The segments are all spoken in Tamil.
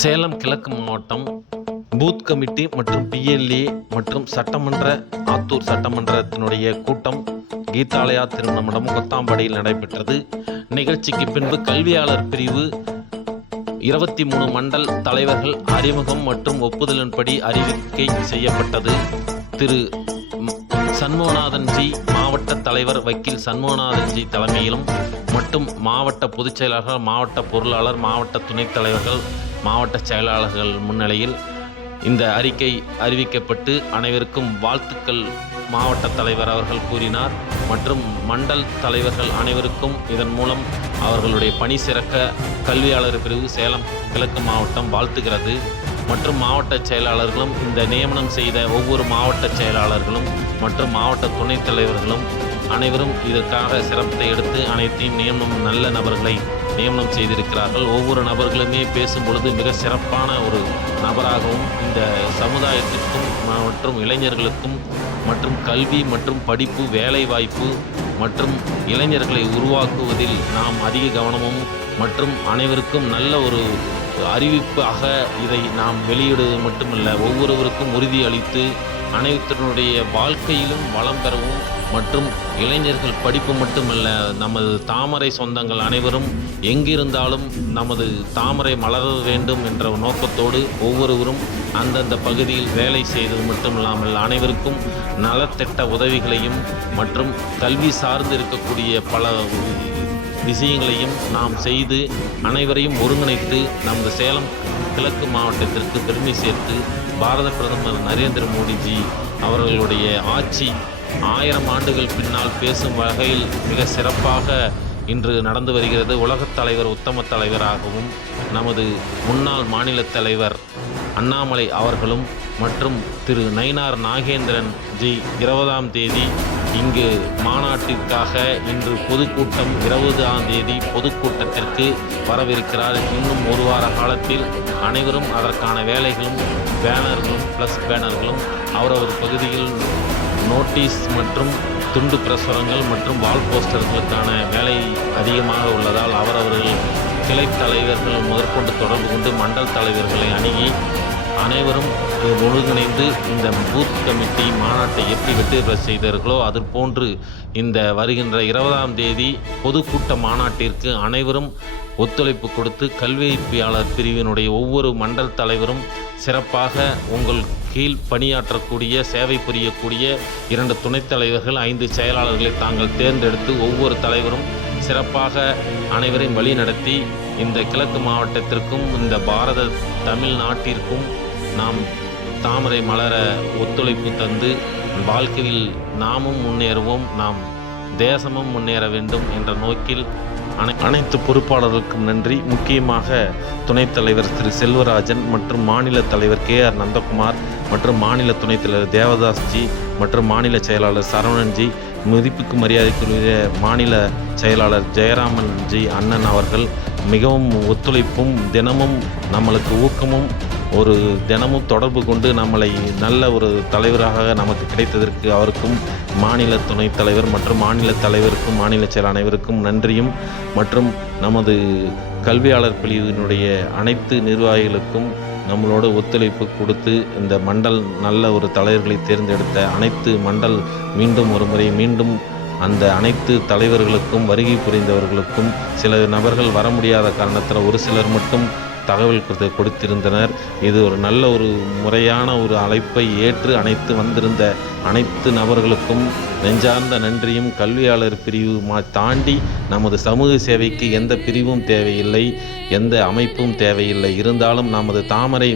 சேலம் கிழக்கு மாவட்டம் பூத் கமிட்டி மற்றும் பிஎல்ஏ மற்றும் ஆத்தூர் சட்டமன்றத்தினுடைய கூட்டம் கீதாலயா திருமணமண்டபம் கொத்தாம்படியில் நடைபெற்றது. நிகழ்ச்சிக்கு பின்பு கல்வியாளர் பிரிவு 23 மண்டல் தலைவர்கள் அறிமுகம் மற்றும் ஒப்புதலின்படி அறிவிக்கை செய்யப்பட்டது. திரு சண்முகநாதன்ஜி மாவட்ட தலைவர் வக்கீல் சண்முகநாதன்ஜி தலைமையிலும் மற்றும் மாவட்ட பொதுச் செயலாளர்கள், மாவட்ட பொருளாளர், மாவட்ட துணைத் தலைவர்கள், மாவட்ட செயலாளர்கள் முன்னிலையில் இந்த அறிக்கை அறிவிக்கப்பட்டு அனைவருக்கும் வாழ்த்துக்கள் மாவட்ட தலைவர் அவர்கள் கூறினார். மற்றும் மண்டல் தலைவர்கள் அனைவருக்கும் இதன் மூலம் அவர்களுடைய பணி சிறக்க கல்வியாளர் பிரிவு சேலம் கிழக்கு மாவட்டம் வாழ்த்துகிறது. மற்றும் மாவட்ட செயலாளர்களும் இந்த நியமனம் செய்த ஒவ்வொரு மாவட்ட செயலாளர்களும் மற்றும் மாவட்ட துணைத் தலைவர்களும் அனைவரும் இதற்காக சிரமத்தை எடுத்து அனைத்தையும் நல்ல நபர்களை நியமனம் செய்திருக்கிறார்கள். ஒவ்வொரு நபர்களுமே பேசும் பொழுது மிக சிறப்பான ஒரு நபராகவும் இந்த சமுதாயத்திற்கும் மற்றும் இளைஞர்களுக்கும் மற்றும் கல்வி மற்றும் படிப்பு, வேலைவாய்ப்பு மற்றும் இளைஞர்களை உருவாக்குவதில் நாம் அதிக கவனமும் மற்றும் அனைவருக்கும் நல்ல ஒரு அறிவிப்பாக இதை நாம் வெளியிடுவது மட்டுமல்ல, ஒவ்வொருவருக்கும் உறுதி அளித்து அனைவருடைய வாழ்க்கையிலும் வளம் பெறவும் மற்றும் இளைஞர்கள் படிப்பு மட்டுமல்ல, நமது தாமரை சொந்தங்கள் அனைவரும் எங்கிருந்தாலும் நமது தாமரை மலர வேண்டும் என்ற நோக்கத்தோடு ஒவ்வொருவரும் அந்தந்த பகுதியில் வேலை செய்தது மட்டுமில்லாமல் அனைவருக்கும் நலத்திட்ட உதவிகளையும் மற்றும் கல்வி சார்ந்து இருக்கக்கூடிய பல விஷயங்களையும் நாம் செய்து அனைவரையும் ஒருங்கிணைத்து நமது சேலம் கிழக்கு மாவட்டத்திற்கு பெருமை சேர்த்து பாரத பிரதமர் நரேந்திர மோடிஜி அவர்களுடைய ஆட்சி 1000 ஆண்டுகள் பின்னால் பேசும் வகையில் மிக சிறப்பாக இன்று நடந்து வருகிறது. உலகத் தலைவர், உத்தம தலைவராகவும் நமது முன்னாள் மாநில தலைவர் அண்ணாமலை அவர்களும் மற்றும் திரு நயினார் நாகேந்திரன் ஜி 20ஆம் தேதி இங்கு மாநாட்டிற்காக இன்று பொதுக்கூட்டம் 20ஆம் தேதி பொதுக்கூட்டத்திற்கு வரவிருக்கிறார். இன்னும் ஒரு வார காலத்தில் அனைவரும் அதற்கான வேலைகளும் பேனர்களும் ப்ளஸ் பேனர்களும் அவரவர் பகுதியில் நோட்டீஸ் மற்றும் துண்டு பிரசுரங்கள் மற்றும் வால் போஸ்டர்களுக்கான வேலை அதிகமாக உள்ளதால் அவரவர்கள் கிளை தலைவர்கள் முதற்கொண்டு தொடர்பு கொண்டு மண்டல் தலைவர்களை அணுகி அனைவரும் ஒருங்கிணைந்து இந்த பூத் கமிட்டி மாநாட்டை எப்படி வெற்றி பெற செய்தார்களோ அதுபோன்று இந்த வருகின்ற 20ஆம் தேதி பொதுக்கூட்ட மாநாட்டிற்கு அனைவரும் ஒத்துழைப்பு கொடுத்து கல்வியாளர் பிரிவினுடைய ஒவ்வொரு மண்டல் தலைவரும் சிறப்பாக உங்கள் கீழ் பணியாற்றக்கூடிய சேவை புரியக்கூடிய 2 துணைத் தலைவர்கள், 5 செயலாளர்களை தாங்கள் தேர்ந்தெடுத்து ஒவ்வொரு தலைவரும் சிறப்பாக அனைவரையும் வழி நடத்தி இந்த கிழக்கு மாவட்டத்திற்கும் இந்த பாரத தமிழ்நாட்டிற்கும் நாம் தாமரை மலர ஒத்துழைப்பு தந்து வாழ்க்கையில் நாமும் முன்னேறுவோம், நாம் தேசமும் முன்னேற வேண்டும் என்ற நோக்கில் அனைத்து பொறுப்பாளர்களுக்கும் நன்றி. முக்கியமாக துணைத் தலைவர் திரு செல்வராஜன் மற்றும் மாநில தலைவர் KR நந்தகுமார் மற்றும் மாநில துணைத் தலைவர் தேவதாஸ்ஜி மற்றும் மாநில செயலாளர் சரவணன்ஜி, மதிப்புக்கு மரியாதைக்குரிய மாநில செயலாளர் ஜெயராமன்ஜி அண்ணன் அவர்கள் மிகவும் ஒத்துழைப்பும் தினமும் நம்மளுக்கு ஊக்கமும் ஒரு தினமும் தொடர்பு கொண்டு நம்மளை நல்ல ஒரு தலைவராக நமக்கு கிடைத்ததற்கு அவருக்கும் மாநில துணைத் தலைவர் மற்றும் மாநில தலைவருக்கும் மாநில செயலர் அனைவருக்கும் நன்றியும் மற்றும் நமது கல்வியாளர் பிரிவினுடைய அனைத்து நிர்வாகிகளுக்கும் நம்மளோட ஒத்துழைப்பு கொடுத்து இந்த மண்டல் நல்ல ஒரு தலைவர்களை தேர்ந்தெடுத்த அனைத்து மண்டல் மீண்டும் ஒரு முறை அந்த அனைத்து தலைவர்களுக்கும் வருகை புரிந்தவர்களுக்கும் சில நபர்கள் வர முடியாத காரணத்தில் ஒரு சிலர் மட்டும் தகவல் கொடுத்திருந்தனர். இது ஒரு நல்ல ஒரு முறையான ஒரு அழைப்பை ஏற்று வந்திருந்த அனைத்து நபர்களுக்கும் நெஞ்சார்ந்த நன்றியும். கல்வியாளர் பிரிவு தாண்டி நமது சமூக சேவைக்கு எந்த பிரிவும் தேவையில்லை, எந்த அமைப்பும் தேவையில்லை. இருந்தாலும் நமது தாமரை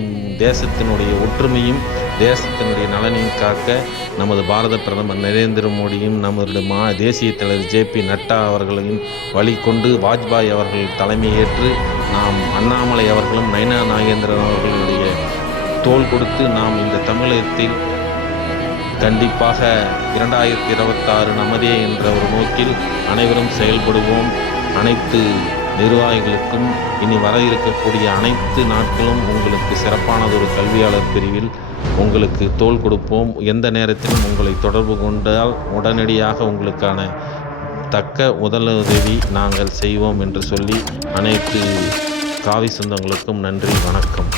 தேசத்தினுடைய ஒற்றுமையும் தேசத்தினுடைய நலனையும் காக்க நமது பாரத பிரதமர் நரேந்திர மோடியும் நம்மளுடைய தேசிய தலைவர் JP நட்டா அவர்களையும் வழி கொண்டு வாஜ்பாய் அவர்கள் தலைமையேற்று நாம் அண்ணாமலை அவர்களும் நயினார் நாகேந்திரன் அவர்களுடைய தோள் கொடுத்து நாம் இந்த தமிழகத்தில் கண்டிப்பாக 2026 நமதே என்ற ஒரு நோக்கில் அனைவரும் செயல்படுவோம். அனைத்து நிர்வாகிகளுக்கும் இனி வர இருக்கக்கூடிய அனைத்து நாட்களும் உங்களுக்கு சிறப்பானதொரு கல்வியாளர் பிரிவில் உங்களுக்கு தோள் கொடுப்போம். எந்த நேரத்திலும் உங்களை தொடர்பு கொண்டால் உடனடியாக உங்களுக்கான தக்க முதலுதவி நாங்கள் செய்வோம் என்று சொல்லி அனைத்து காவி சொந்தங்களுக்கும் நன்றி, வணக்கம்.